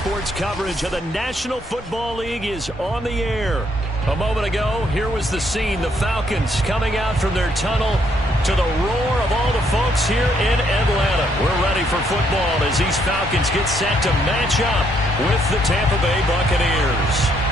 sports coverage of the National Football League is on the air. A moment ago, here was the scene. The Falcons coming out from their tunnel to the roar of all the folks here in Atlanta. We're ready for football as these Falcons get set to match up with the Tampa Bay Buccaneers.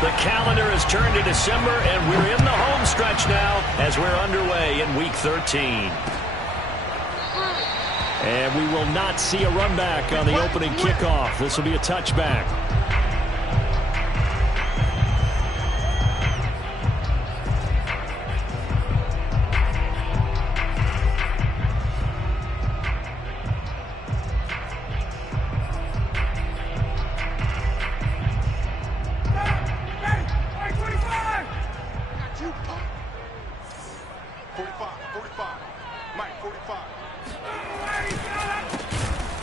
The calendar has turned to December, and we're in the home stretch now as we're underway in Week 13. And we will not see a run back on the opening kickoff. This will be a touchback.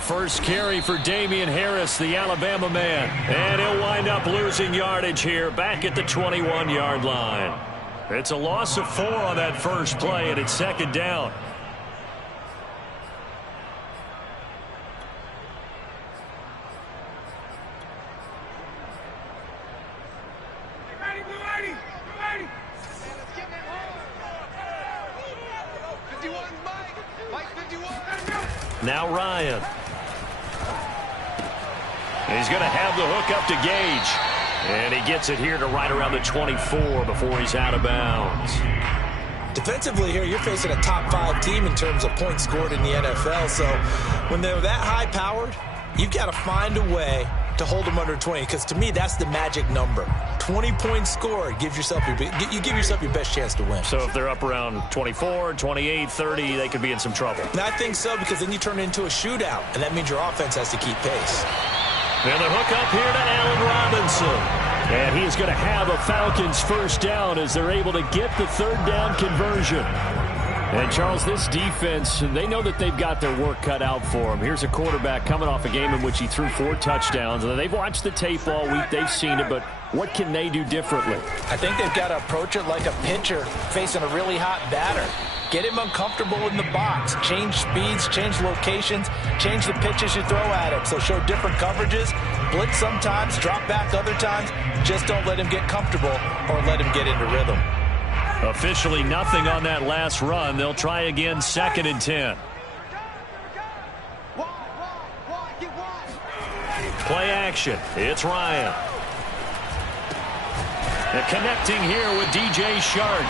First carry for Damian Harris, the Alabama man. And he'll wind up losing yardage here back at the 21-yard line. It's a loss of 4 on that first play, and it's second down. Now Ryan. He's going to have the hook up to Gage. And he gets it here to right around the 24 before he's out of bounds. Defensively here, you're facing a top 5 team in terms of points scored in the NFL. So when they're that high-powered, you've got to find a way to hold them under 20, because to me, that's the magic number. 20 points scored, you give yourself your best chance to win. So if they're up around 24, 28, 30, they could be in some trouble. And I think so, because then you turn it into a shootout, and that means your offense has to keep pace. And the hook up here to Allen Robinson. And he's going to have a Falcons first down as they're able to get the third down conversion. And, Charles, this defense, they know that they've got their work cut out for them. Here's a quarterback coming off a game in which he threw 4 touchdowns. And they've watched the tape all week. They've seen it. But what can they do differently? I think they've got to approach it like a pitcher facing a really hot batter. Get him uncomfortable in the box. Change speeds, change locations, change the pitches you throw at him. So show different coverages. Blitz sometimes, drop back other times. Just don't let him get comfortable or let him get into rhythm. Officially nothing on that last run. They'll try again, 2nd and 10. Play action. It's Ryan. And connecting here with DJ Shark.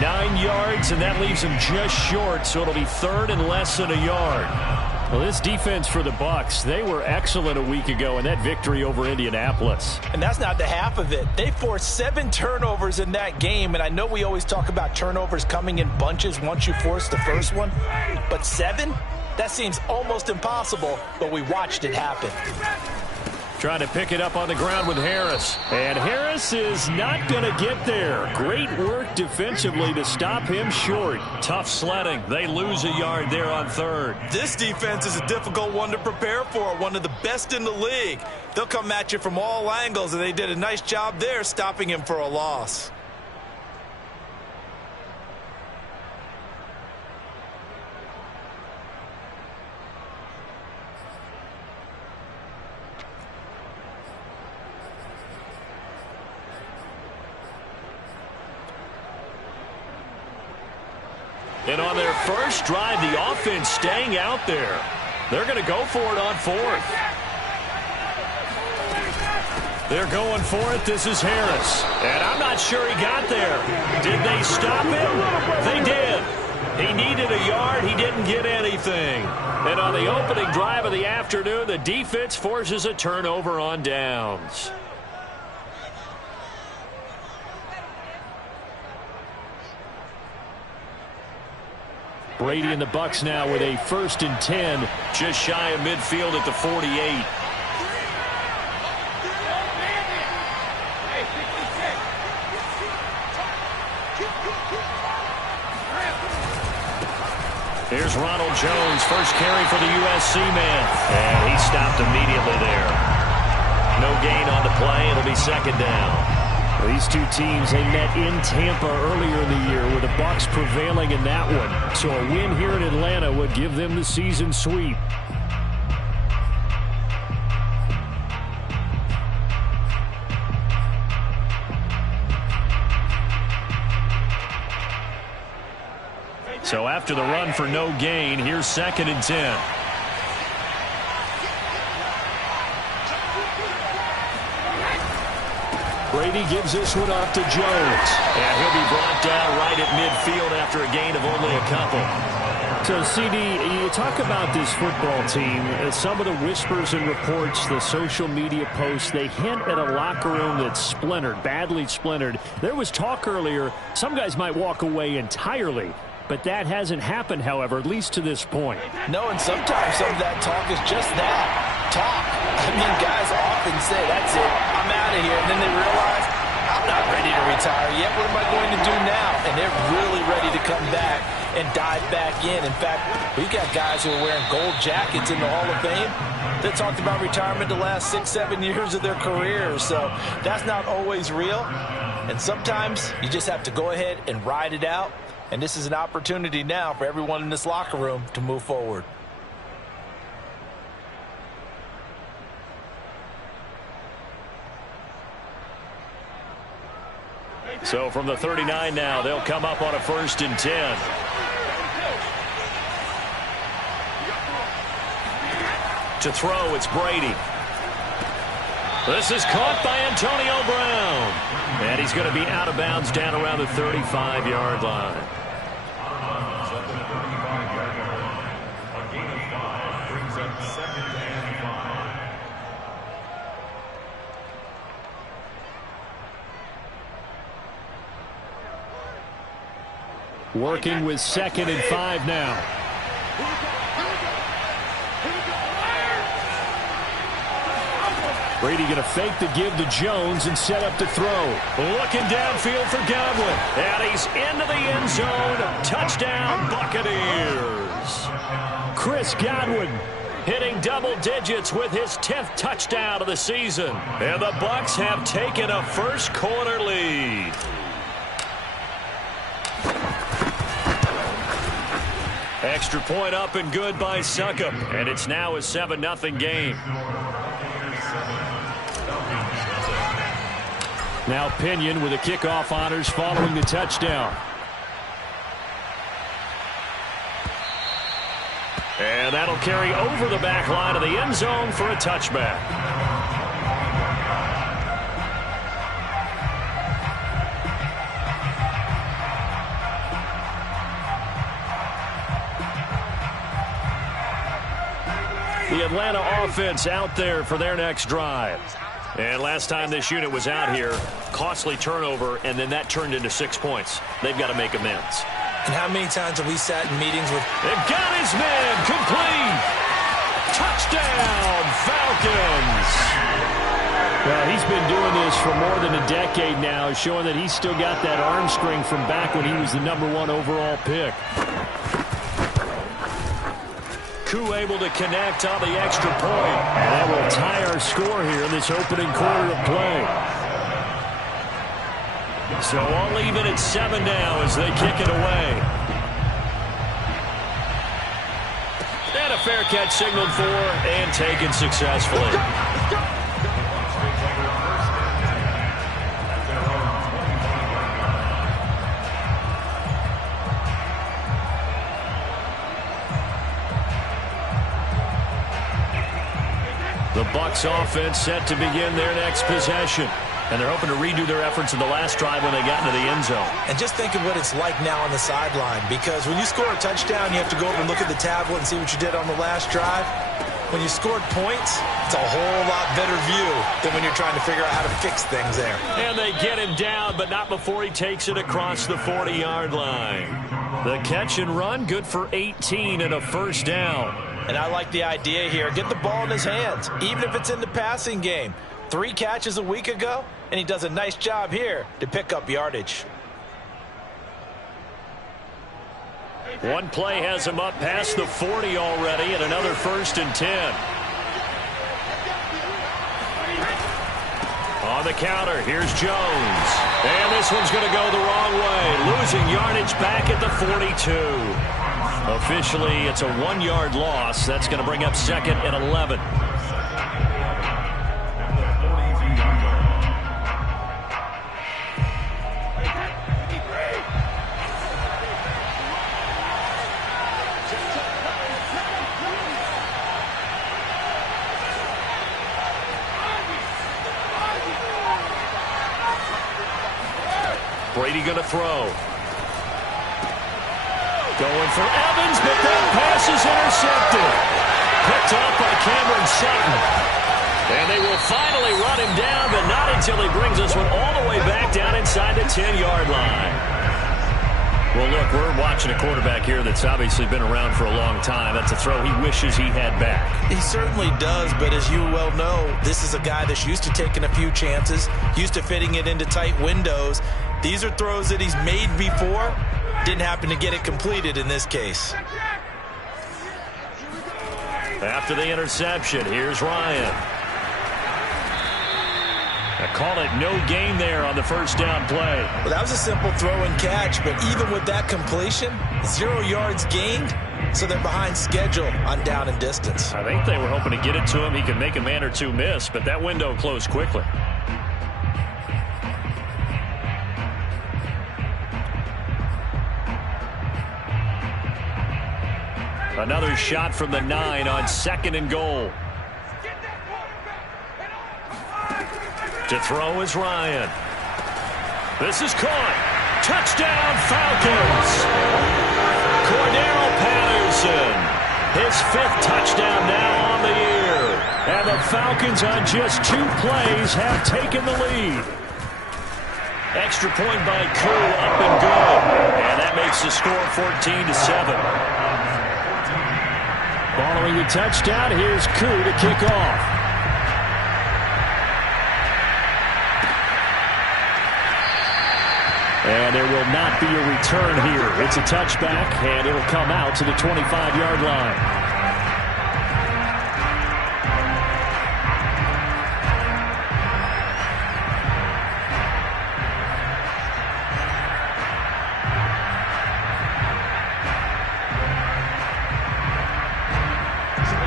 9 yards, and that leaves him just short, so it'll be 3rd and less than a yard. Well, this defense for the Bucs, they were excellent a week ago in that victory over Indianapolis. And that's not the half of it. They forced 7 turnovers in that game, and I know we always talk about turnovers coming in bunches once you force the first one, but 7? That seems almost impossible, but we watched it happen. Trying to pick it up on the ground with Harris. And Harris is not going to get there. Great work defensively to stop him short. Tough sledding. They lose a yard there on 3rd. This defense is a difficult one to prepare for. One of the best in the league. They'll come at you from all angles, and they did a nice job there stopping him for a loss. And on their first drive, the offense staying out there. They're going to go for it on 4th. They're going for it. This is Harris. And I'm not sure he got there. Did they stop him? They did. He needed a yard. He didn't get anything. And on the opening drive of the afternoon, the defense forces a turnover on downs. Brady and the Bucs now with a 1st and 10, just shy of midfield at the 48. Here's Ronald Jones, first carry for the USC man. And he stopped immediately there. No gain on the play. It'll be second down. These two teams, they met in Tampa earlier in the year with the Bucs prevailing in that one. So a win here in Atlanta would give them the season sweep. So after the run for no gain, here's 2nd and 10. Brady gives this one off to Jones. And he'll be brought down right at midfield after a gain of only a couple. So, CD, you talk about this football team. Some of the whispers and reports, the social media posts, they hint at a locker room that's splintered, badly splintered. There was talk earlier, some guys might walk away entirely. But that hasn't happened, however, at least to this point. No, and sometimes some of that talk is just that, talk. I mean, guys often say, that's it, I'm out of here. And then they realize, I'm not ready to retire yet. What am I going to do now? And they're really ready to come back and dive back in. In fact, we've got guys who are wearing gold jackets in the Hall of Fame that talked about retirement the last 6-7 years of their careers. So that's not always real. And sometimes you just have to go ahead and ride it out. And this is an opportunity now for everyone in this locker room to move forward. So from the 39 now, they'll come up on a 1st and 10. To throw, it's Brady. This is caught by Antonio Brown. And he's going to be out of bounds down around the 35-yard line. Working with 2nd and 5 now. Brady going to fake the give to Jones and set up to throw. Looking downfield for Godwin. And he's into the end zone. Touchdown, Buccaneers. Chris Godwin hitting double digits with his 10th touchdown of the season. And the Bucs have taken a first-quarter lead. Extra point up and good by Succop. And it's now a 7-0 game. Now Pinion with the kickoff honors following the touchdown. And that'll carry over the back line of the end zone for a touchback. The Atlanta offense out there for their next drive. And last time this unit was out here, costly turnover, and then that turned into 6 points. They've got to make amends. And how many times have we sat in meetings with... They've got his man complete. Touchdown, Falcons. Well, he's been doing this for more than a decade now, showing that he's still got that arm strength from back when he was the #1 overall pick. Able to connect on the extra point. And that will tie our score here in this opening quarter of play. So all even at 7 now as they kick it away. And a fair catch signaled for and taken successfully. The Bucs offense set to begin their next possession. And they're hoping to redo their efforts in the last drive when they got into the end zone. And just think of what it's like now on the sideline. Because when you score a touchdown, you have to go over and look at the tablet and see what you did on the last drive. When you scored points, it's a whole lot better view than when you're trying to figure out how to fix things there. And they get him down, but not before he takes it across the 40-yard line. The catch and run, good for 18 and a first down. And I like the idea here. Get the ball in his hands, even if it's in the passing game. 3 catches a week ago, and he does a nice job here to pick up yardage. One play has him up past the 40 already, and another 1st and 10. On the counter, here's Jones. And this one's going to go the wrong way. Losing yardage back at the 42. Officially, it's a 1-yard loss. That's going to bring up second and 11. Brady going to throw. Going for Evans, but that pass is intercepted. Picked off by Cameron Sutton. And they will finally run him down, but not until he brings this one all the way back down inside the 10-yard line. Well, look, we're watching a quarterback here that's obviously been around for a long time. That's a throw he wishes he had back. He certainly does, but as you well know, this is a guy that's used to taking a few chances, used to fitting it into tight windows. These are throws that he's made before. Didn't happen to get it completed in this case. After the interception, here's Ryan. I call it no gain there on the first down play. Well, that was a simple throw and catch, but even with that completion, 0 yards gained, so they're behind schedule on down and distance. I think they were hoping to get it to him. He could make a man or two miss, but that window closed quickly. Another shot from the 9 on 2nd and goal. To throw is Ryan. This is caught. Touchdown, Falcons. Cordero Patterson. His 5th touchdown now on the year. And the Falcons on just 2 plays have taken the lead. Extra point by Koo, up and good. And that makes the score 14-7. Following the touchdown, here's Koo to kick off. And there will not be a return here. It's a touchback, and it'll come out to the 25-yard line.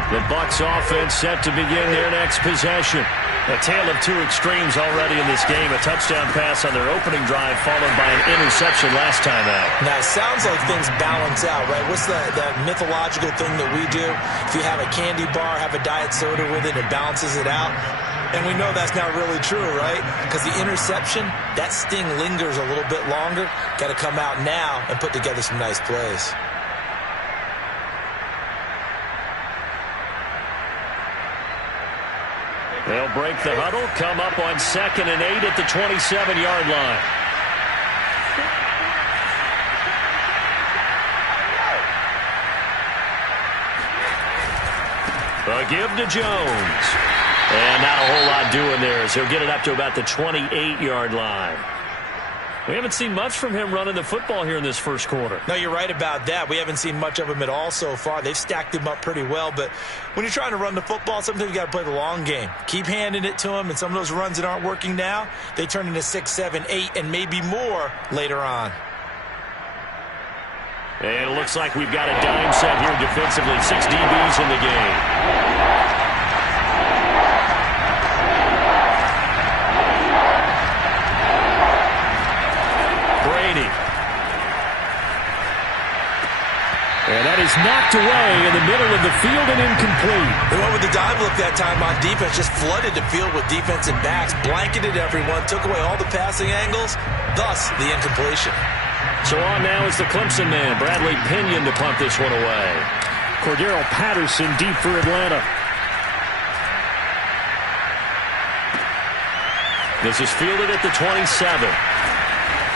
The Bucs offense set to begin their next possession. A tale of 2 extremes already in this game. A touchdown pass on their opening drive followed by an interception last time out. Now, it sounds like things balance out, right? What's that mythological thing that we do? If you have a candy bar, have a diet soda with it, it balances it out. And we know that's not really true, right? Because the interception, that sting lingers a little bit longer. Got to come out now and put together some nice plays. They'll break the huddle, come up on 2nd and 8 at the 27-yard line. A give to Jones. And not a whole lot doing there as he'll get it up to about the 28-yard line. We haven't seen much from him running the football here in this first quarter. No, you're right about that. We haven't seen much of him at all so far. They've stacked him up pretty well, but when you're trying to run the football, sometimes you got to play the long game. Keep handing it to him, and some of those runs that aren't working now, they turn into 6, 7, 8, and maybe more later on. And it looks like we've got a dime set here defensively. 6 DBs in the game. And that is knocked away in the middle of the field and incomplete. They went with the dime look that time on defense, just flooded the field with defensive backs, blanketed everyone, took away all the passing angles, thus the incompletion. So on now is the Clemson man, Bradley Pinion, to punt this one away. Cordero Patterson deep for Atlanta. This is fielded at the 27.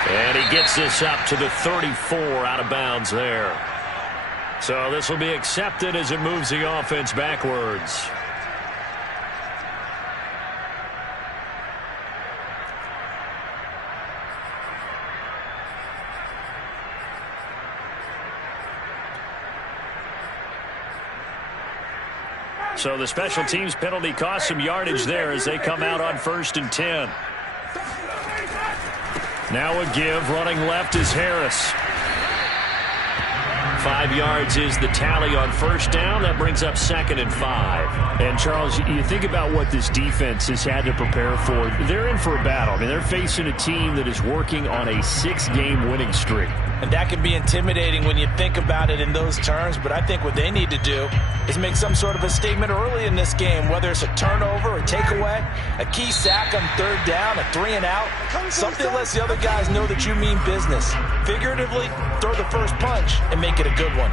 And he gets this up to the 34 out of bounds there. So this will be accepted as it moves the offense backwards. So the special teams penalty cost some yardage there as they come out on 1st and 10. Now a give. Running left is Harris. 5 yards is the tally on 1st down. That brings up 2nd and 5. And, Charles, you think about what this defense has had to prepare for. They're in for a battle. I mean, they're facing a team that is working on a 6-game winning streak. And that can be intimidating when you think about it in those terms. But I think what they need to do is make some sort of a statement early in this game, whether it's a turnover, a takeaway, a key sack on 3rd down, a 3-and-out, something that lets the other guys know that you mean business. Figuratively, throw the first punch and make it a good one.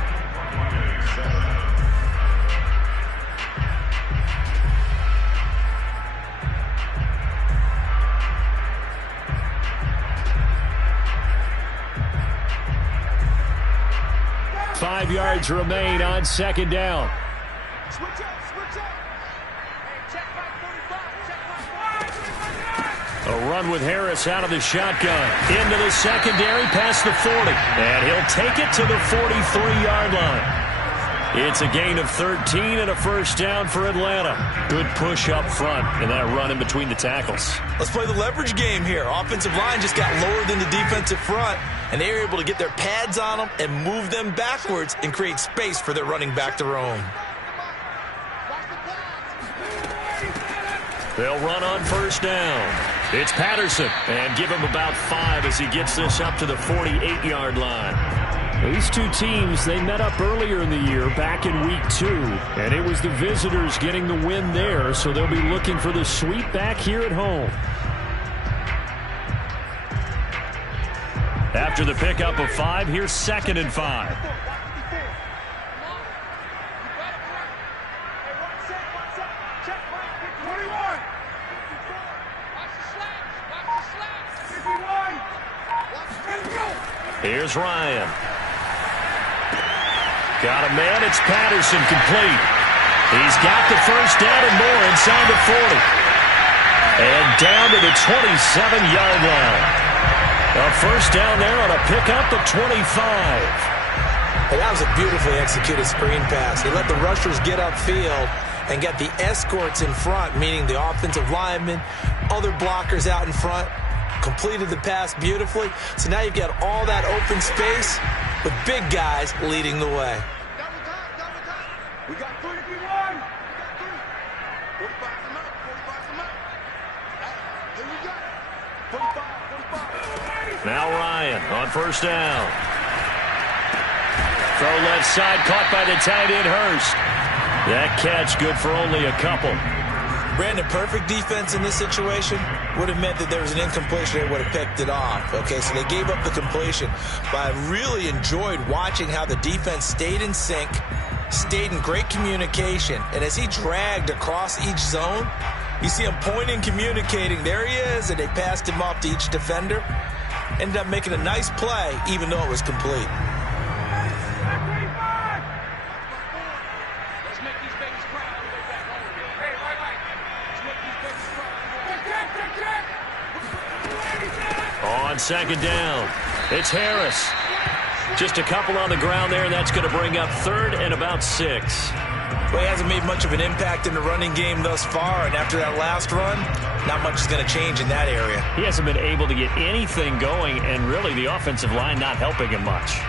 Five yards remain on 2nd down. A run with Harris out of the shotgun. Into the secondary, past the 40. And he'll take it to the 43-yard line. It's a gain of 13 and a 1st down for Atlanta. Good push up front and that run in between the tackles. Let's play the leverage game here. Offensive line just got lower than the defensive front, and they were able to get their pads on them and move them backwards and create space for their running back to roam. They'll run on 1st down. It's Patterson, and give him about 5 as he gets this up to the 48-yard line. These two teams, they met up earlier in the year, back in week 2, and it was the visitors getting the win there, so they'll be looking for the sweep back here at home. After the pickup of 5, here's 2nd and 5. Here's Ryan. Got a man. It's Patterson, complete. He's got the 1st down and more inside the 40. And down to the 27-yard line. A 1st down there on a pickup of 25. And that was a beautifully executed screen pass. He let the rushers get upfield and got the escorts in front, meaning the offensive linemen, other blockers out in front. Completed the pass beautifully. So now you've got all that open space with big guys leading the way. We got 3-1. Now Ryan on 1st down. Throw left side, caught by the tight end Hurst. That catch good for only a couple. Brandon, perfect defense in this situation would have meant that there was an incompletion. They would have picked it off. Okay, so they gave up the completion. But I really enjoyed watching how the defense stayed in sync, stayed in great communication. And as he dragged across each zone, you see him pointing, communicating. There he is, and they passed him off to each defender. Ended up making a nice play, even though it was complete. On 2nd down, it's Harris. Just a couple on the ground there, and that's going to bring up 3rd and about 6. Well, he hasn't made much of an impact in the running game thus far, and after that last run, not much is going to change in that area. He hasn't been able to get anything going, and really the offensive line not helping him much.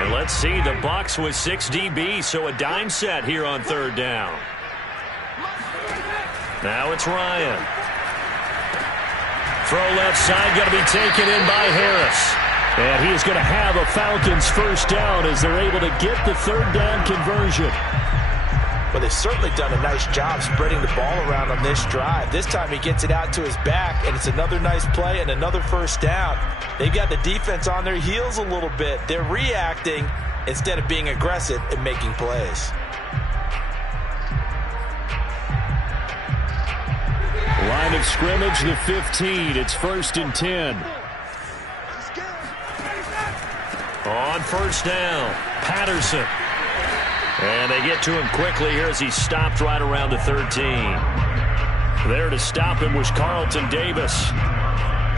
And let's see, the Bucs with 6 DBs, so a dime set here on 3rd down. Now it's Ryan. Throw left side, going to be taken in by Harris. And he is going to have a Falcons 1st down as they're able to get the 3rd down conversion. Well, they've certainly done a nice job spreading the ball around on this drive. This time he gets it out to his back, and it's another nice play and another 1st down. They've got the defense on their heels a little bit. They're reacting instead of being aggressive and making plays. Line of scrimmage, the 15. It's 1st and 10. On 1st down, Patterson. And they get to him quickly here as he stopped right around the 13. There to stop him was Carlton Davis.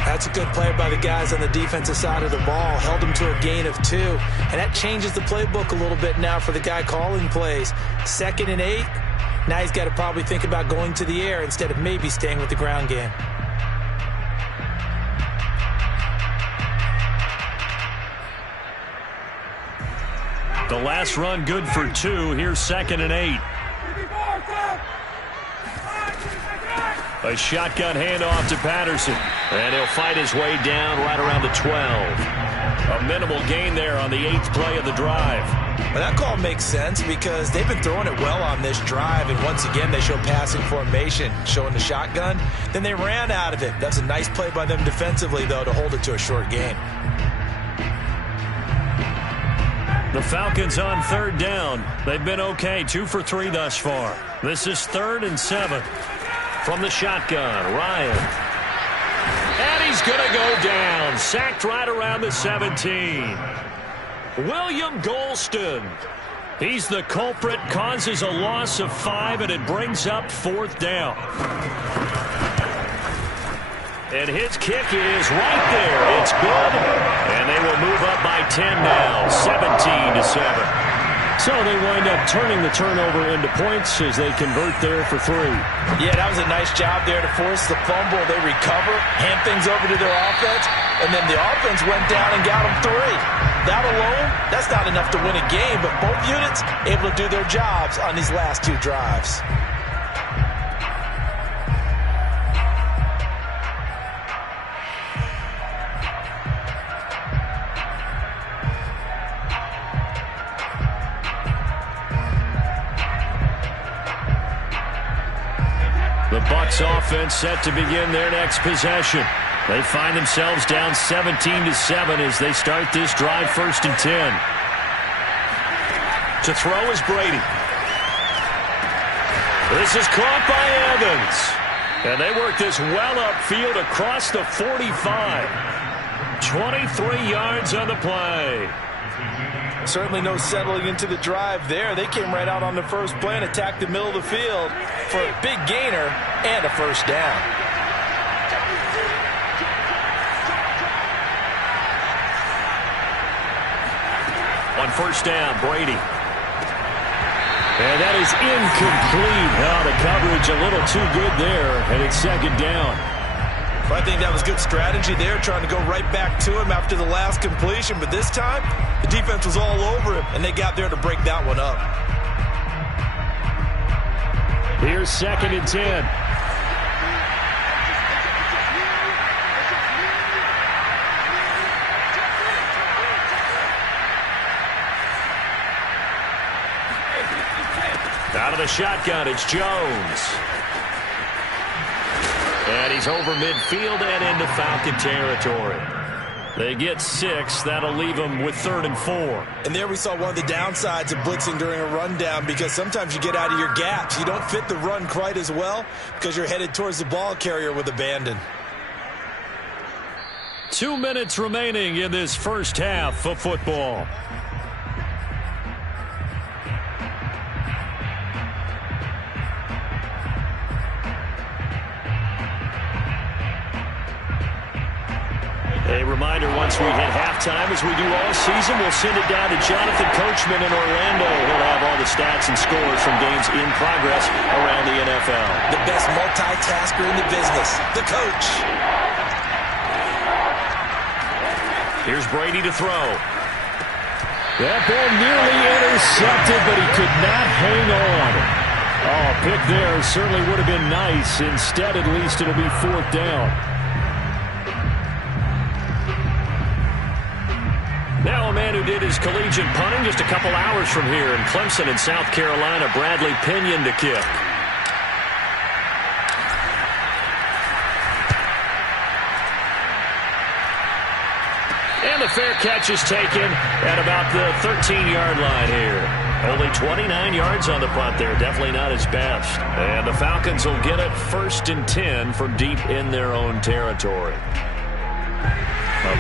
That's a good play by the guys on the defensive side of the ball. Held them to a gain of 2. And that changes the playbook a little bit now for the guy calling plays. 2nd and 8. Now he's got to probably think about going to the air instead of maybe staying with the ground game. The last run good for 2. Here's 2nd and 8. A shotgun handoff to Patterson. And he'll fight his way down right around the 12. A minimal gain there on the 8th play of the drive. Well, that call makes sense because they've been throwing it well on this drive. And once again, they show passing formation, showing the shotgun. Then they ran out of it. That's a nice play by them defensively, though, to hold it to a short gain. The Falcons on 3rd down. They've been okay, 2 for 3 thus far. This is 3rd and 7. From the shotgun, Ryan. And he's going to go down. Sacked right around the 17. William Golston. He's the culprit, causes a loss of 5, and it brings up 4th down. And his kick is right there. It's good. And they will move up by 10 now, 17-7. So they wind up turning the turnover into points as they convert there for 3. Yeah, that was a nice job there to force the fumble. They recover, hand things over to their offense, and then the offense went down and got them 3. That alone, that's not enough to win a game, but both units able to do their jobs on these last 2 drives. The Bucs offense set to begin their next possession. They find themselves down 17-7 as they start this drive, 1st and 10. To throw is Brady. This is caught by Evans. And they work this well upfield across the 45. 23 yards on the play. Certainly no settling into the drive there. They came right out on the first play and attacked the middle of the field for a big gainer and a 1st down. On 1st down, Brady. And that is incomplete. Oh, the coverage a little too good there, and it's 2nd down. I think that was good strategy there, trying to go right back to him after the last completion. But this time, the defense was all over him, and they got there to break that one up. Here's 2nd and 10. Out of the shotgun, it's Jones. And he's over midfield and into Falcon territory. They get 6. That'll leave them with 3rd and 4. And there we saw one of the downsides of blitzing during a rundown, because sometimes you get out of your gaps. You don't fit the run quite as well because you're headed towards the ball carrier with abandon. 2 minutes remaining in this first half of football. A reminder, once we hit halftime, as we do all season, we'll send it down to Jonathan Coachman in Orlando. He'll have all the stats and scores from games in progress around the NFL. The best multitasker in the business, the coach. Here's Brady to throw. That ball nearly intercepted, but he could not hang on. Oh, pick there certainly would have been nice. Instead, at least it'll be 4th down. Now a man who did his collegiate punting just a couple hours from here in Clemson in South Carolina, Bradley Pinion to kick. And the fair catch is taken at about the 13-yard line here. Only 29 yards on the punt there. Definitely not his best. And the Falcons will get it 1st and 10 from deep in their own territory.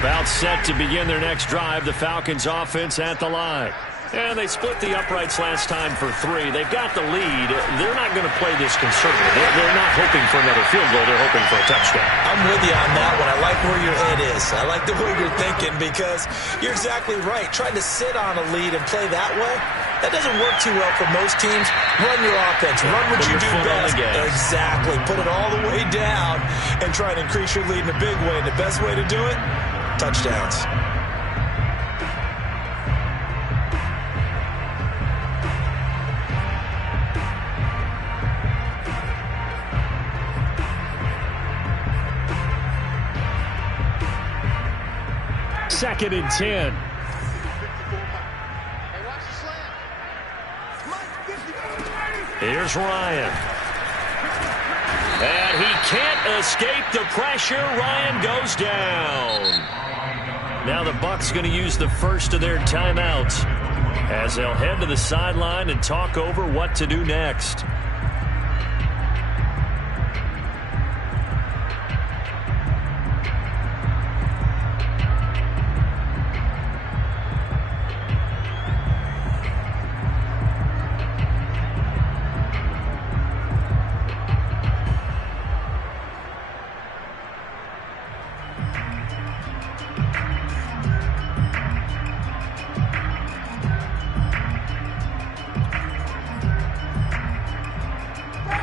About set to begin their next drive. The Falcons offense at the line. And they split the uprights last time for 3. They've got the lead. They're not going to play this conservative. They're not hoping for another field goal. They're hoping for a touchdown. I'm with you on that one. I like where your head is. I like the way you're thinking because you're exactly right. Trying to sit on a lead and play that way, that doesn't work too well for most teams. Run your offense. Run what you do best. Exactly. Put it all the way down and try and increase your lead in a big way. And the best way to do it, touchdowns. Second and 10. Here's Ryan. And he can't escape the pressure. Ryan goes down. Now the Bucs going to use the first of their timeouts as they'll head to the sideline and talk over what to do next.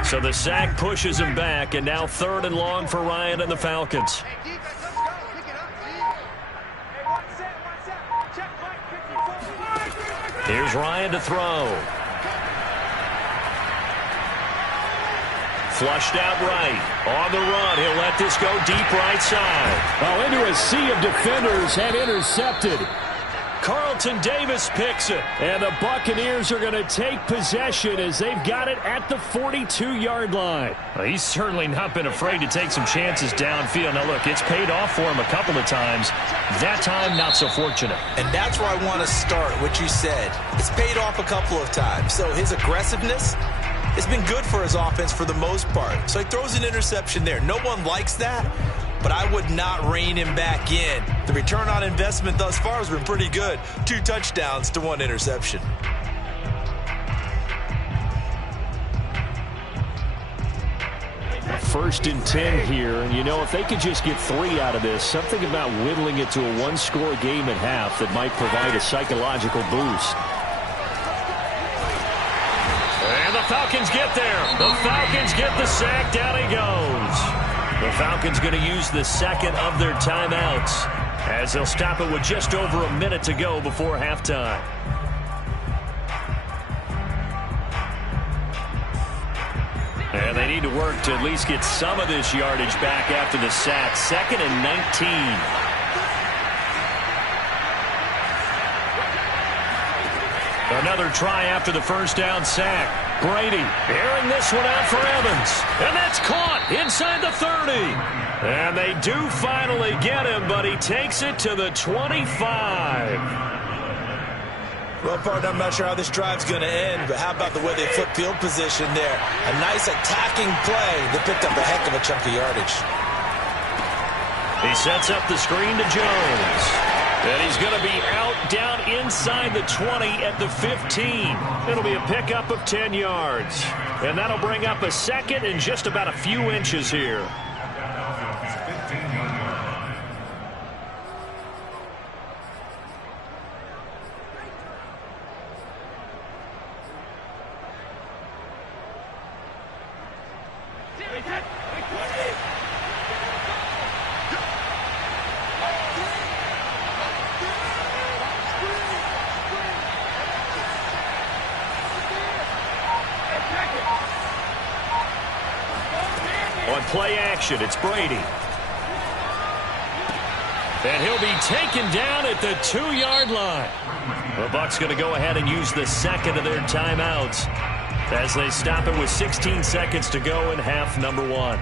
So the sack pushes him back, and now 3rd and long for Ryan and the Falcons. Here's Ryan to throw. Flushed out right. On the run, he'll let this go deep right side. Well, into a sea of defenders and intercepted. Carlton Davis picks it. And the Buccaneers are going to take possession as they've got it at the 42-yard line. Well, he's certainly not been afraid to take some chances downfield. Now, look, it's paid off for him a couple of times. That time, not so fortunate. And that's where I want to start, what you said. It's paid off a couple of times. So his aggressiveness has been good for his offense for the most part. So he throws an interception there. No one likes that, but I would not rein him back in. The return on investment thus far has been pretty good. 2 touchdowns to 1 interception. First and 10 here, and you know, if they could just get 3 out of this, something about whittling it to a 1-score game at half that might provide a psychological boost. And the Falcons get there. The Falcons get the sack. Down he goes. The Falcons going to use the second of their timeouts as they'll stop it with just over a minute to go before halftime. And they need to work to at least get some of this yardage back after the sack. 2nd and 19. Another try after the first down sack. Brady airing this one out for Evans. And that's caught inside the 30. And they do finally get him, but he takes it to the 25. Well, partner, I'm not sure how this drive's going to end, but how about the way they flip field position there? A nice attacking play that picked up a heck of a chunk of yardage. He sets up the screen to Jones. And he's going to be out down inside the 20 at the 15. It'll be a pickup of 10 yards. And that'll bring up a second and just about a few inches here. On play action, it's Brady. And he'll be taken down at the 2-yard line. The Bucs going to go ahead and use the second of their timeouts as they stop it with 16 seconds to go in half number 1.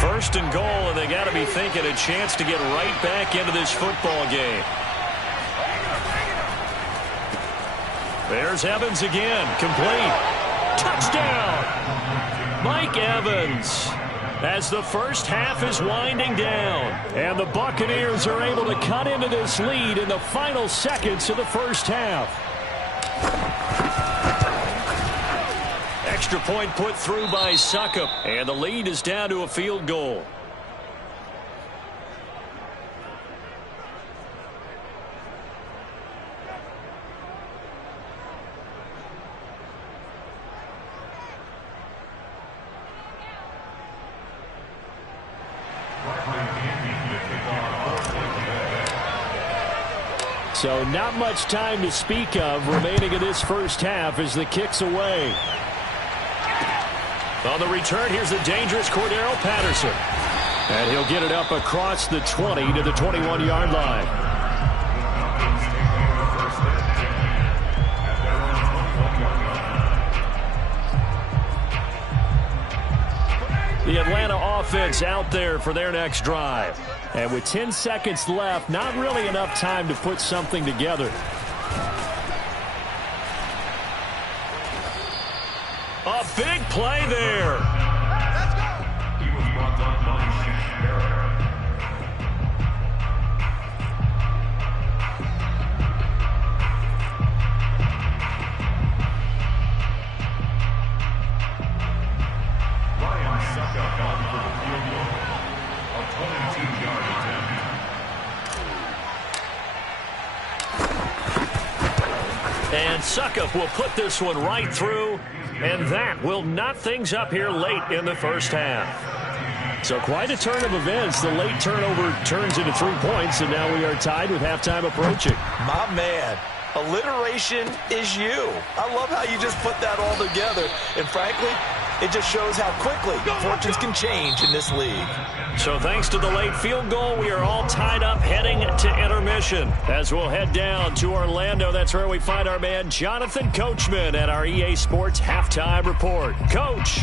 First and goal, and they got to be thinking a chance to get right back into this football game. There's Evans again. Complete. Touchdown! Mike Evans. As the first half is winding down. And the Buccaneers are able to cut into this lead in the final seconds of the first half. Extra point put through by Suckup. And the lead is down to a field goal. So not much time to speak of remaining in this first half as the kick's away. On the return, here's the dangerous Cordero Patterson. And he'll get it up across the 20 to the 21-yard line. The Atlanta offense out there for their next drive. And with 10 seconds left, not really enough time to put something together. A big play there. And Suckup will put this one right through, and that will knot things up here late in the first half. So quite a turn of events. The late turnover turns into 3 points, and now we are tied with halftime approaching. My man, alliteration is you. I love how you just put that all together. And frankly, it just shows how quickly fortunes can change in this league. So thanks to the late field goal, we are all tied up heading to intermission. As we'll head down to Orlando, that's where we find our man Jonathan Coachman at our EA Sports Halftime Report. Coach.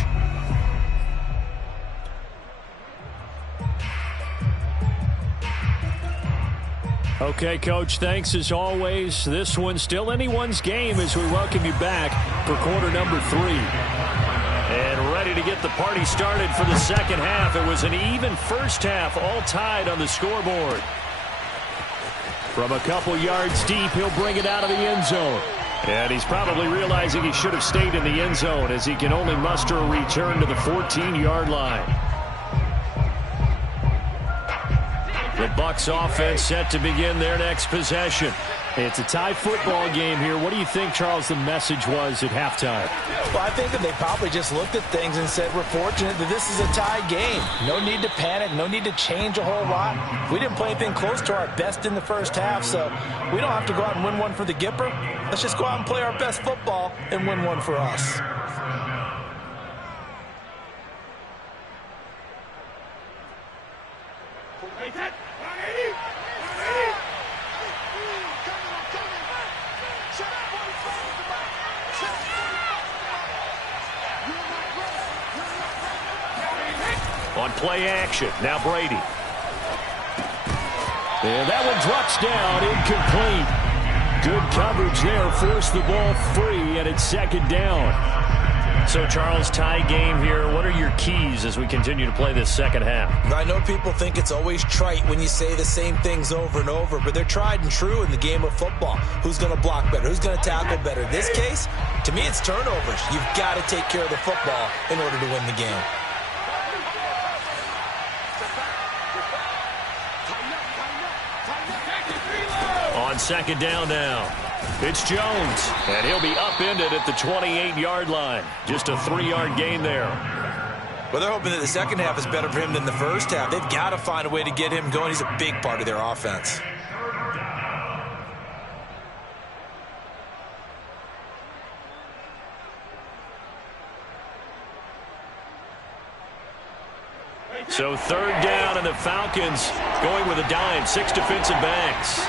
Okay, Coach, thanks as always. This one's still anyone's game as we welcome you back for quarter number 3. And ready to get the party started for the second half. It was an even first half, all tied on the scoreboard. From a couple yards deep, he'll bring it out of the end zone. And he's probably realizing he should have stayed in the end zone as he can only muster a return to the 14-yard line. The Bucs offense set to begin their next possession. It's a tie football game here. What do you think, Charles, the message was at halftime? Well, I think that they probably just looked at things and said, we're fortunate that this is a tie game. No need to panic. No need to change a whole lot. We didn't play anything close to our best in the first half, so we don't have to go out and win one for the Gipper. Let's just go out and play our best football and win one for us. On play action, now Brady. And that one drops down, incomplete. Good coverage there, forced the ball free, and it's second down. So, Charles, tie game here. What are your keys as we continue to play this second half? I know people think it's always trite when you say the same things over and over, but they're tried and true in the game of football. Who's going to block better? Who's going to tackle better? In this case, to me, it's turnovers. You've got to take care of the football in order to win the game. On second down now, it's Jones, and he'll be upended at the 28-yard line. Just a 3-yard gain there. Well, they're hoping that the second half is better for him than the first half. They've got to find a way to get him going. He's a big part of their offense. So third down, and the Falcons going with a dime. 6 defensive backs.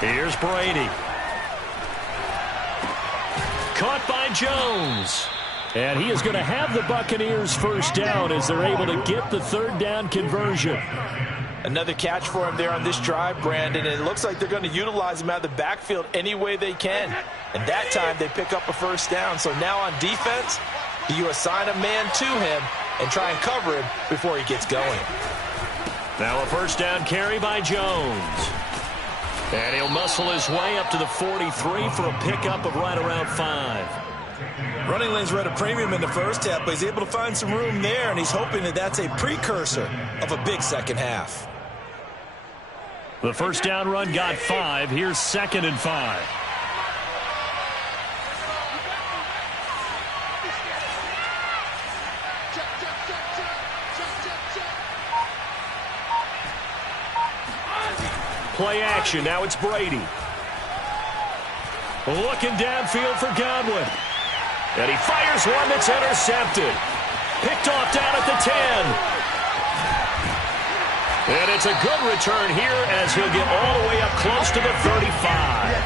Here's Brady. Caught by Jones. And he is going to have the Buccaneers first down as they're able to get the third down conversion. Another catch for him there on this drive, Brandon, and it looks like they're going to utilize him out of the backfield any way they can. And that time they pick up a first down. So now on defense, do you assign a man to him and try and cover him before he gets going? Now a first down carry by Jones. And he'll muscle his way up to the 43 for a pickup of right around 5. Running lanes were at a premium in the first half, but he's able to find some room there, and he's hoping that that's a precursor of a big second half. The first down run got 5. Here's 2nd and 5. Play action. Now it's Brady. Looking downfield for Godwin. And he fires one that's intercepted. Picked off down at the 10. And it's a good return here as he'll get all the way up close to the 35.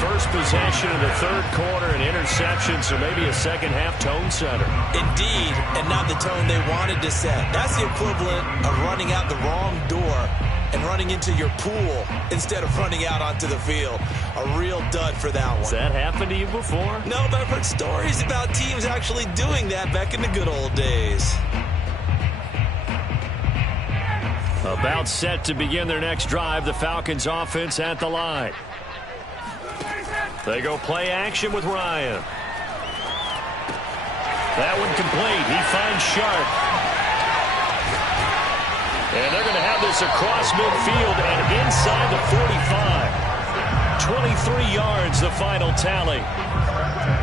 First possession of the third quarter, an interception, so maybe a second-half tone setter. Indeed, and not the tone they wanted to set. That's the equivalent of running out the wrong door and running into your pool instead of running out onto the field. A real dud for that one. Has that happened to you before? No, but I've heard stories about teams actually doing that back in the good old days. About set to begin their next drive, the Falcons offense at the line. They go play action with Ryan. That one complete. He finds Sharp. And they're going to have this across midfield and inside the 45. 23 yards, the final tally.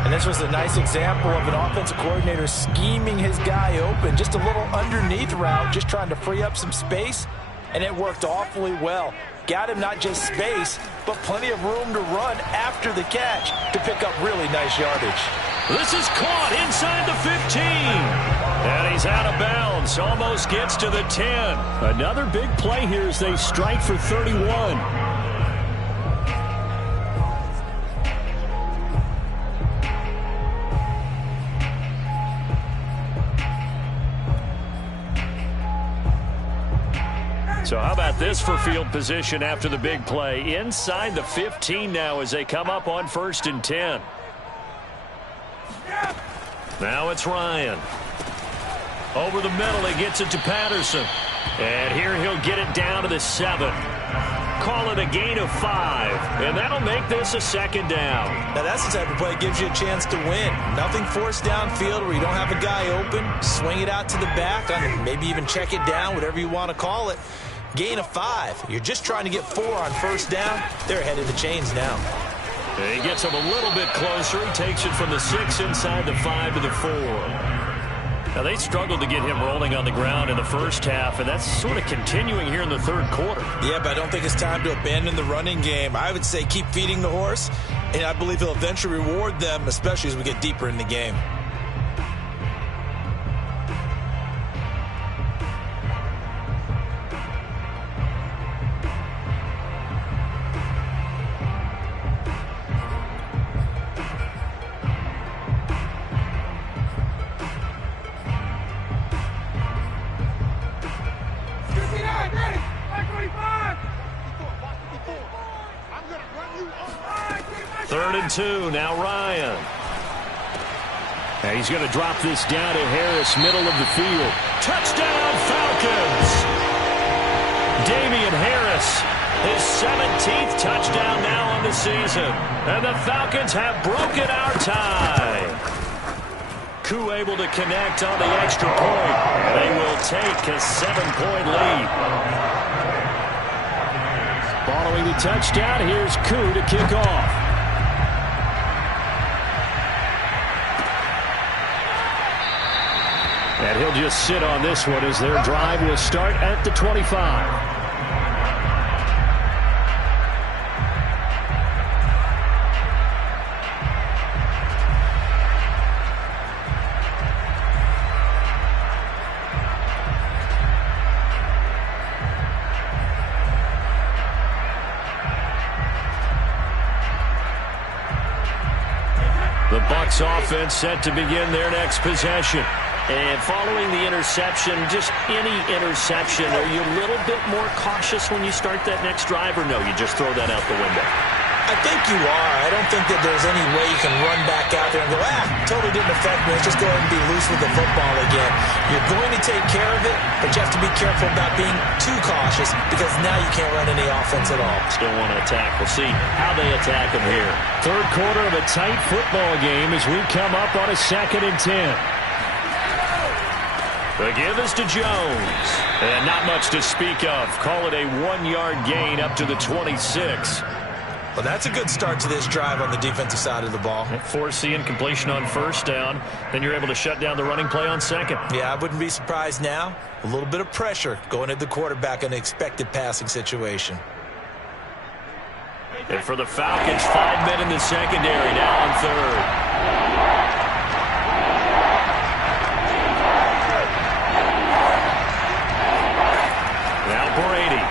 And this was a nice example of an offensive coordinator scheming his guy open. Just a little underneath route, just trying to free up some space. And it worked awfully well. Got him not just space, but plenty of room to run after the catch to pick up really nice yardage. This is caught inside the 15. And he's out of bounds. Almost gets to the 10. Another big play here as they strike for 31. So how about this for field position after the big play? Inside the 15 now as they come up on 1st and 10. Now it's Ryan. Over the middle, he gets it to Patterson. And here he'll get it down to the 7. Call it a gain of 5. And that'll make this a 2nd down. Now that's the type of play that gives you a chance to win. Nothing forced downfield where you don't have a guy open. Swing it out to the back, maybe even check it down, whatever you want to call it. Gain of 5. You're just trying to get 4 on 1st down. They're ahead of the chains now. And he gets him a little bit closer. He takes it from the 6 inside the 5 to the 4. Now, they struggled to get him rolling on the ground in the first half, and that's sort of continuing here in the third quarter. Yeah, but I don't think it's time to abandon the running game. I would say keep feeding the horse, and I believe he'll eventually reward them, especially as we get deeper in the game. Third and 2, now Ryan. And he's going to drop this down to Harris, middle of the field. Touchdown, Falcons! Damian Harris, his 17th touchdown now on the season. And the Falcons have broken our tie. Koo able to connect on the extra point. They will take a 7-point lead. Following the touchdown, here's Koo to kick off. And he'll just sit on this one as their drive will start at the 25. The Bucs offense set to begin their next possession. And following the interception, just any interception, are you a little bit more cautious when you start that next drive, or no, you just throw that out the window? I think you are. I don't think that there's any way you can run back out there and go, totally didn't affect me. Let's just go ahead and be loose with the football again. You're going to take care of it, but you have to be careful about being too cautious because now you can't run any offense at all. Still want to attack. We'll see how they attack them here. Third quarter of a tight football game as we come up on a 2nd and 10. The give is to Jones. And not much to speak of. Call it a 1-yard gain up to the 26. Well, that's a good start to this drive on the defensive side of the ball. Forcing incompletion on first down. Then you're able to shut down the running play on second. Yeah, I wouldn't be surprised now. A little bit of pressure going at the quarterback in an expected passing situation. And for the Falcons, 5 men in the secondary now on third. Now Brady.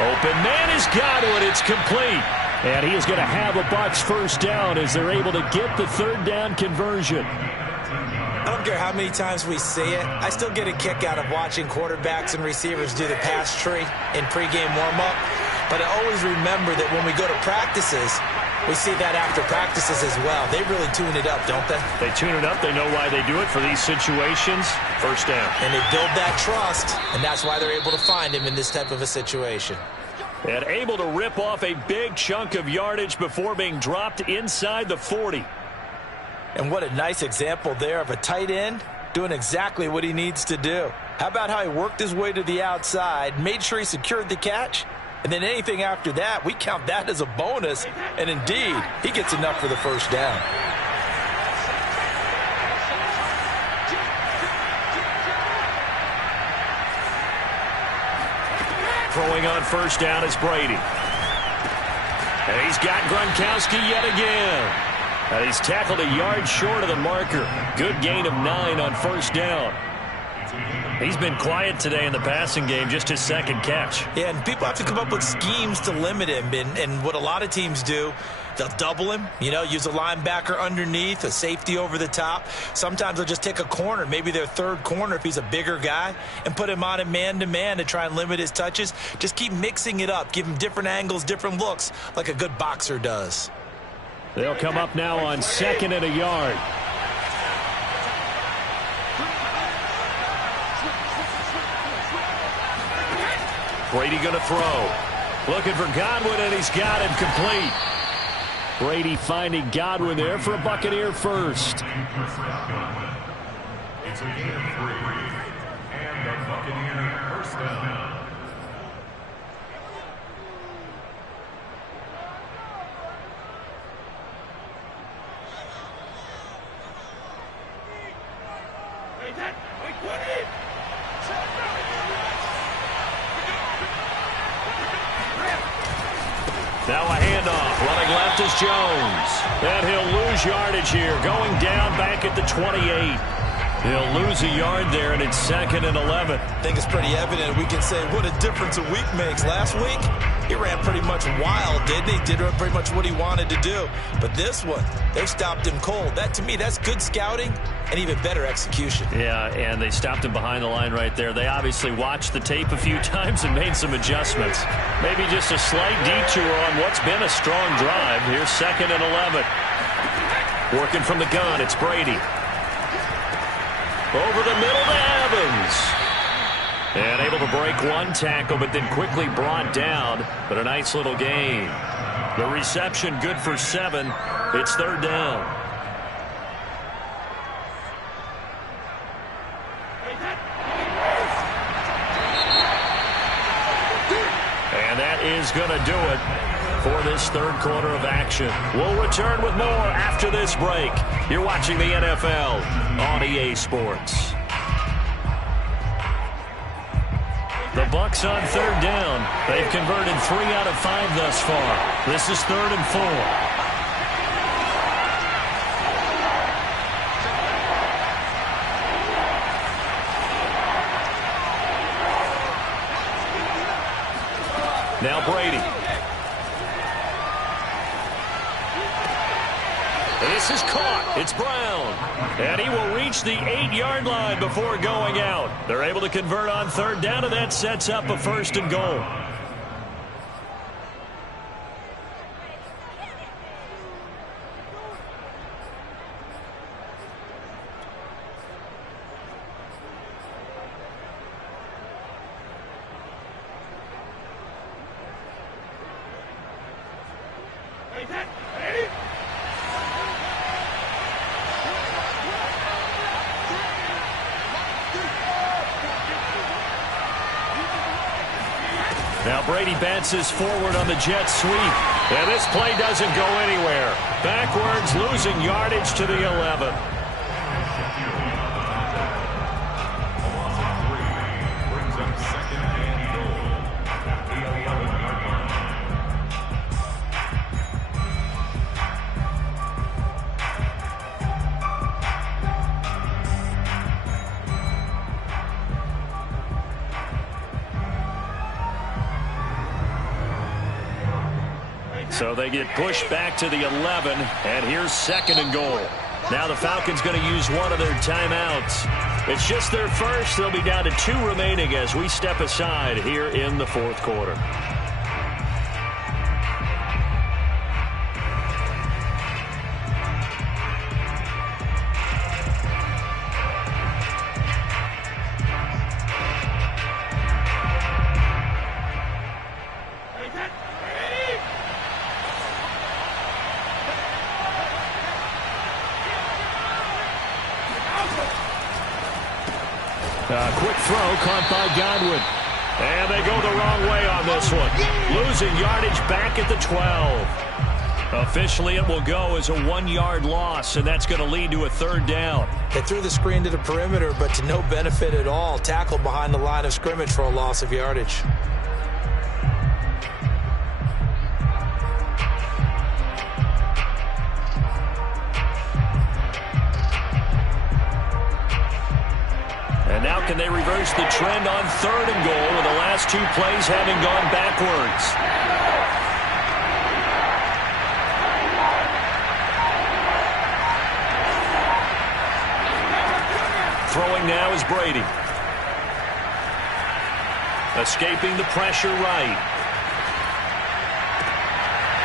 Open man is Godwin. It's complete. And he is going to have a Bucs first down as they're able to get the third down conversion. I don't care how many times we see it. I still get a kick out of watching quarterbacks and receivers do the pass tree in pregame warm-up. But I always remember that when we go to practices, we see that after practices as well. They really tune it up, don't they? They tune it up. They know why they do it for these situations. First down. And they build that trust, and that's why they're able to find him in this type of a situation. And able to rip off a big chunk of yardage before being dropped inside the 40. And what a nice example there of a tight end doing exactly what he needs to do. How about how he worked his way to the outside, made sure he secured the catch, and then anything after that, we count that as a bonus. And indeed, he gets enough for the first down. Throwing on first down is Brady. And he's got Gronkowski yet again. And he's tackled a yard short of the marker. Good gain of 9 on first down. He's been quiet today in the passing game, just his second catch. Yeah, and people have to come up with schemes to limit him. And what a lot of teams do, they'll double him, use a linebacker underneath, a safety over the top. Sometimes they'll just take a corner, maybe their third corner if he's a bigger guy, and put him on a man-to-man to try and limit his touches. Just keep mixing it up. Give him different angles, different looks, like a good boxer does. They'll come up now on 2nd and a yard. Brady going to throw. Looking for Godwin, and he's got him complete. Brady finding Godwin there for a Buccaneer first. It's a gain of 3, and the Buccaneer first down. Now a handoff. Running left is Jones. And he'll lose yardage here. Going down back at the 28. He'll lose a yard there, and it's 2nd and 11. I think it's pretty evident. We can say what a difference a week makes. Last week, he ran pretty much wild, didn't he? Did pretty much what he wanted to do. But this one, they stopped him cold. That, to me, that's good scouting and even better execution. Yeah, and they stopped him behind the line right there. They obviously watched the tape a few times and made some adjustments. Maybe just a slight detour on what's been a strong drive. Here's 2nd and 11. Working from the gun, it's Brady. Over the middle to Evans. And able to break one tackle, but then quickly brought down. But a nice little gain. The reception good for 7. It's 3rd down. And that is going to do it for this third quarter of action. We'll return with more after this break. You're watching the NFL on EA Sports. The Bucs on 3rd down. They've converted 3 out of 5 thus far. This is 3rd and 4. Now Brady. And this is caught. It's Brown. And he will reach the 8-yard line before going out. They're able to convert on third down, and that sets up a 1st and goal. Now Brady bounces forward on the jet sweep. And this play doesn't go anywhere. Backwards, losing yardage to the 11. Brings up 2nd and goal at the 11-yard line. So they get pushed back to the 11, and here's 2nd and goal. Now the Falcons going to use one of their timeouts. It's just their first. They'll be down to 2 remaining as we step aside here in the 4th quarter. Quick throw caught by Godwin. And they go the wrong way on this one. Losing yardage back at the 12. Officially, it will go as a 1-yard loss, and that's going to lead to a 3rd down. They threw the screen to the perimeter, but to no benefit at all. Tackled behind the line of scrimmage for a loss of yardage. And now can they reverse the trend on 3rd and goal with the last 2 plays having gone backwards? Throwing now is Brady. Escaping the pressure right.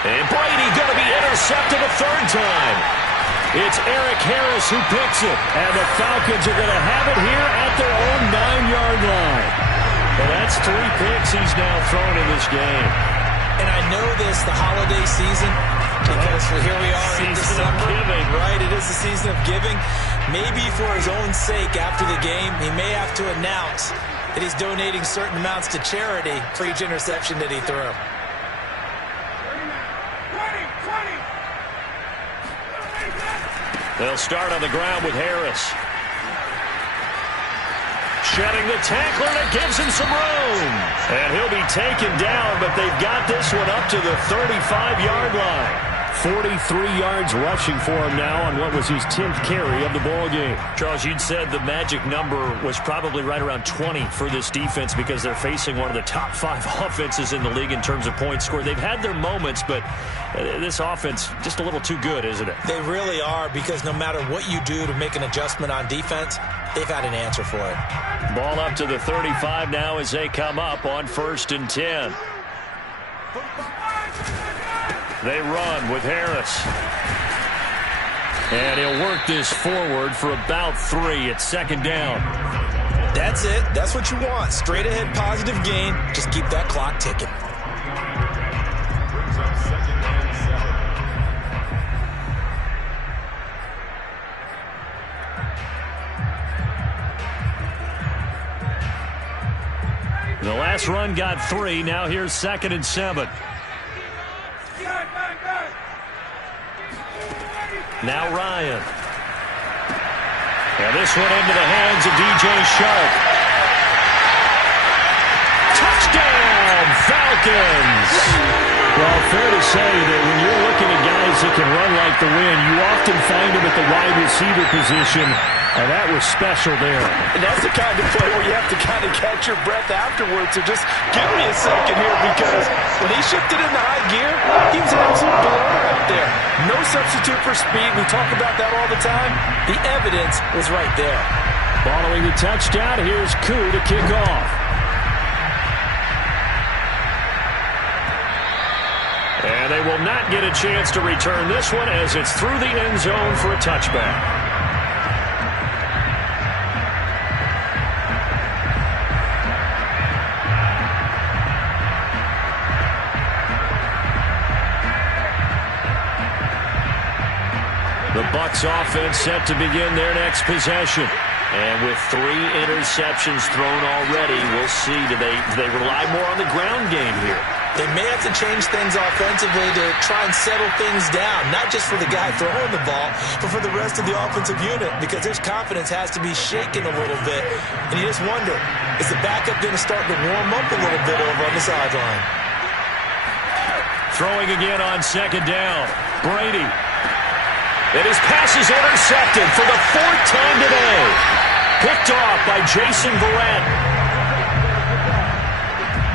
And Brady going to be intercepted a 3rd time. It's Eric Harris who picks it. And the Falcons are going to have it here at their own 9-yard line. And that's 3 picks he's now thrown in this game. And I know this, the holiday season, because here we are in December. Giving. Right, it is the season of giving. Maybe for his own sake after the game, he may have to announce that he's donating certain amounts to charity for each interception that he threw. They'll start on the ground with Harris. Shedding the tackler, and it gives him some room. And he'll be taken down, but they've got this one up to the 35-yard line. 43 yards rushing for him now on what was his 10th carry of the ball game. Charles, you'd said the magic number was probably right around 20 for this defense because they're facing one of the top 5 offenses in the league in terms of points scored. They've had their moments, but this offense just a little too good, isn't it? They really are, because no matter what you do to make an adjustment on defense, they've had an answer for it. Ball up to the 35 now as they come up on 1st and 10. They run with Harris. And he'll work this forward for about 3 at 2nd down. That's it. That's what you want. Straight ahead positive gain. Just keep that clock ticking. Brings up 2nd and 7. The last run got 3. Now here's 2nd and 7. Now Ryan. And this one into the hands of DJ Shark. Touchdown, Falcons! Well, fair to say that when you're looking at guys guys that can run like the wind. You often find them at the wide receiver position, and that was special there. And that's the kind of play where you have to kind of catch your breath afterwards. So just give me a second here, because when he shifted into high gear, he was an absolute blur out there. No substitute for speed. We talk about that all the time. The evidence was right there. Following the touchdown, here's Koo to kick off. And they will not get a chance to return this one as it's through the end zone for a touchback. The Bucs offense set to begin their next possession. And with 3 interceptions thrown already, we'll see. Do they rely more on the ground game here? They may have to change things offensively to try and settle things down, not just for the guy throwing the ball, but for the rest of the offensive unit, because his confidence has to be shaken a little bit. And you just wonder, is the backup going to start to warm up a little bit over on the sideline? Throwing again on second down. Brady. And his pass is intercepted for the 4th time today. Picked off by Jason Verrett.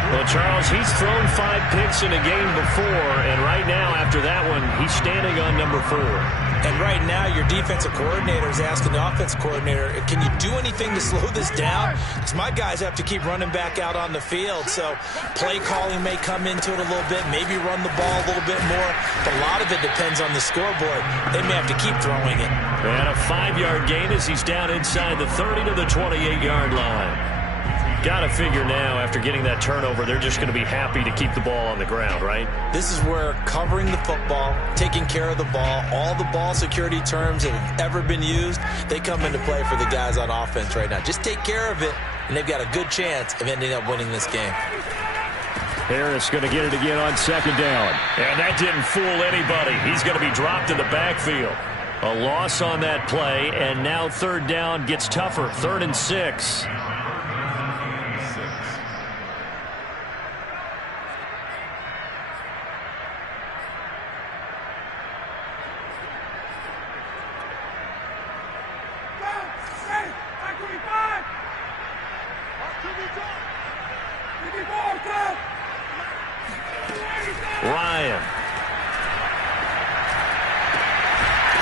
Well, Charles, he's thrown 5 picks in a game before, and right now, after that one, he's standing on number 4. And right now, your defensive coordinator is asking the offensive coordinator, can you do anything to slow this down? Because my guys have to keep running back out on the field. So play calling may come into it a little bit, maybe run the ball a little bit more. But a lot of it depends on the scoreboard. They may have to keep throwing it. And a 5-yard gain as he's down inside the 30 to the 28-yard line. Got to figure now, after getting that turnover, they're just going to be happy to keep the ball on the ground, right? This is where covering the football, taking care of the ball, all the ball security terms that have ever been used, they come into play for the guys on offense right now. Just take care of it, and they've got a good chance of ending up winning this game. Harris going to get it again on second down. And that didn't fool anybody. He's going to be dropped in the backfield. A loss on that play, and now 3rd down gets tougher. 3rd and 6. Ryan.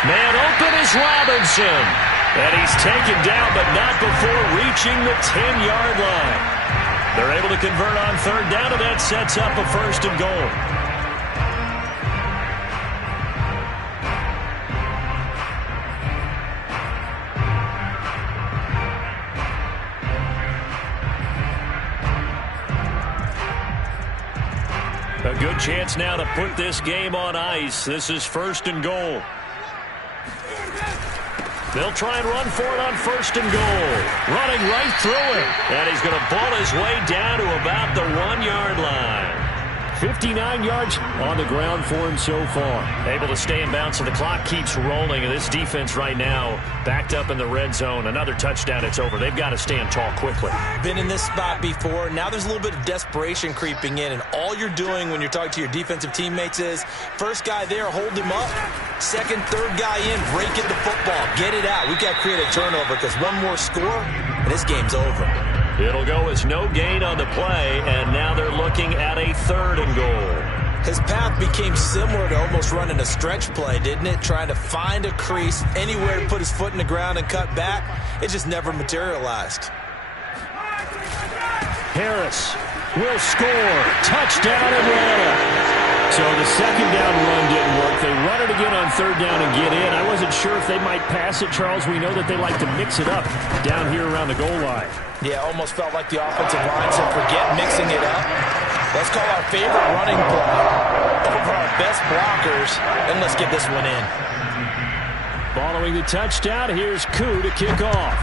Man open is Robinson. And he's taken down, but not before reaching the 10-yard line. They're able to convert on 3rd down, and that sets up a 1st and goal. A good chance now to put this game on ice. This is 1st and goal. They'll try and run for it on 1st and goal. Running right through it. And he's going to ball his way down to about the 1-yard line. 59 yards on the ground for him so far. Able to stay in bounds, so the clock keeps rolling. And this defense right now backed up in the red zone. Another touchdown, it's over. They've got to stand tall quickly. Been in this spot before. Now there's a little bit of desperation creeping in. And all you're doing when you're talking to your defensive teammates is, first guy there, hold him up. Second, third guy in, break it the football. Get it out. We've got to create a turnover, because one more score, and this game's over. It'll go as no gain on the play, and now they're looking at a 3rd and goal. His path became similar to almost running a stretch play, didn't it? Trying to find a crease, anywhere to put his foot in the ground and cut back. It just never materialized. Harris will score. Touchdown Atlanta. So the 2nd down run didn't work. They run it again on 3rd down and get in. I wasn't sure if they might pass it, Charles. We know that they like to mix it up down here around the goal line. Yeah, almost felt like the offensive line said, forget mixing it up. Let's call our favorite running play over our best blockers, and let's get this one in. Following the touchdown, here's Koo to kick off.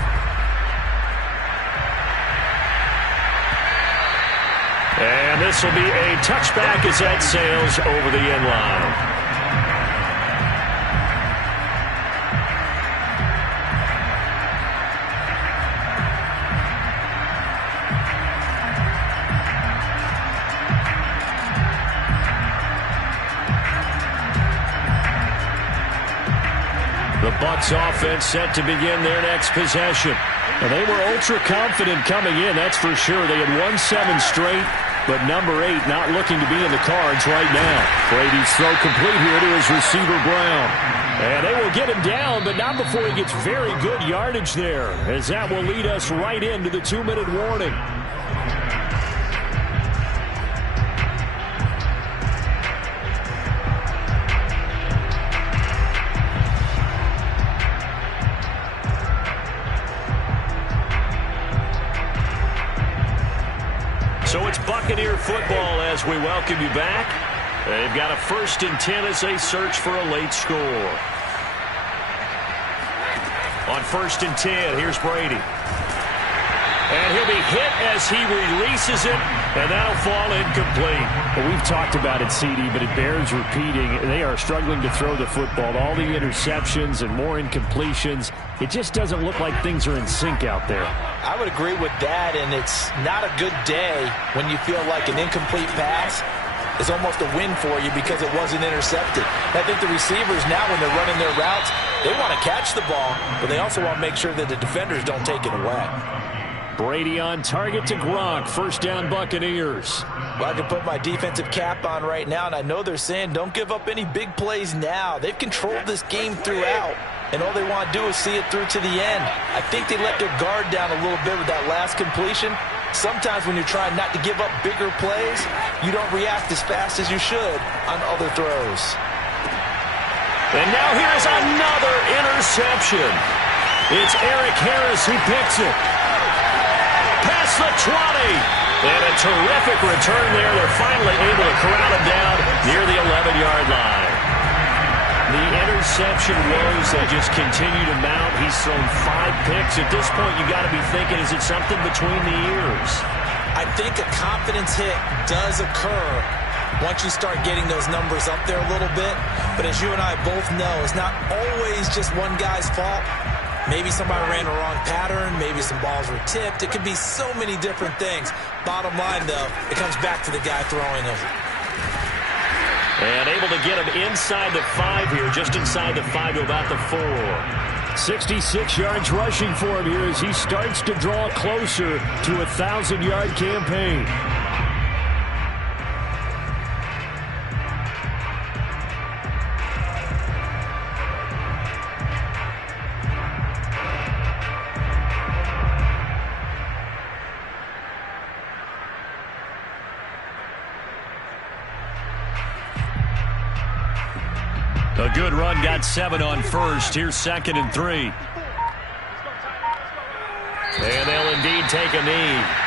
And this will be a touchback as that sails over the end line. Bucs offense set to begin their next possession. And they were ultra confident coming in, that's for sure. They had won 7 straight, but number 8 not looking to be in the cards right now. Brady's throw complete here to his receiver, Brown. And they will get him down, but not before he gets very good yardage there, as that will lead us right into the 2-minute warning. So it's Buccaneer football as we welcome you back. They've got a 1st and 10 as they search for a late score. On 1st and 10, here's Brady. And he'll be hit as he releases it, and that'll fall incomplete. Well, we've talked about it, CD, but it bears repeating. They are struggling to throw the football. All the interceptions and more incompletions. It just doesn't look like things are in sync out there. I would agree with that, and it's not a good day when you feel like an incomplete pass is almost a win for you because it wasn't intercepted. I think the receivers now, when they're running their routes, they want to catch the ball, but they also want to make sure that the defenders don't take it away. Brady on target to Gronk. 1st down, Buccaneers. Well, I can put my defensive cap on right now, and I know they're saying don't give up any big plays now. They've controlled this game throughout, and all they want to do is see it through to the end. I think they let their guard down a little bit with that last completion. Sometimes when you're trying not to give up bigger plays, you don't react as fast as you should on other throws. And now here's another interception. It's Eric Harris who picks it. Past the 20. And a terrific return there. They're finally able to corral him down near the 11-yard line. The interception woes, they just continue to mount. He's thrown 5 picks. At this point, you got to be thinking, is it something between the ears? I think a confidence hit does occur once you start getting those numbers up there a little bit. But as you and I both know, it's not always just one guy's fault. Maybe somebody ran a wrong pattern. Maybe some balls were tipped. It could be so many different things. Bottom line, though, it comes back to the guy throwing them. And able to get him inside the 5 here, just inside the 5 to about the 4. 66 yards rushing for him here as he starts to draw closer to a 1,000-yard campaign. A good run, got 7 on 1st. Here's 2nd and 3. And they'll indeed take a knee.